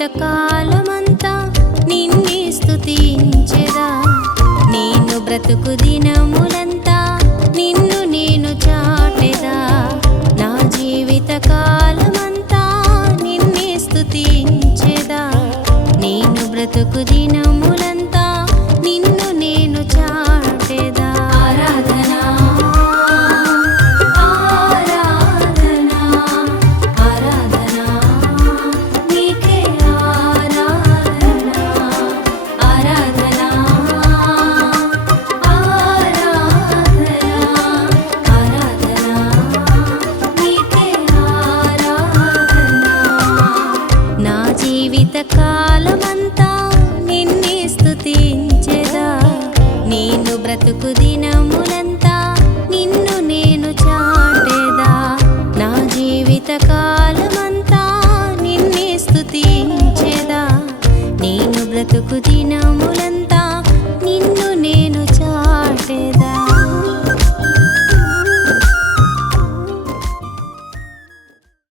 జీవిత కాలమంతా నిన్నే స్తుతించెదా నేను బ్రతుకు దినములంతా నిన్ను నేను చాటెదా నా జీవిత కాలమంతా నిన్నే స్తుతించెదా నేను బ్రతుకు దినములంతా నిన్ను నేను చాటెదా ఆరాధనా ఆరాధనా ఆరాధనా నీకే ఆరాధనా ఆరాధనా ఆరాధనా ఆరాధనా నీకే ఆరాధనా నా జీవిత కాలమంతా నిన్నే స్తుతించెదా నేను బ్రతుకు దినములంతా నిన్ను నేను చాటెదా నా జీవిత కాలమంతా నిన్నే స్తుతించెదా నేను బ్రతుకు దినములంతా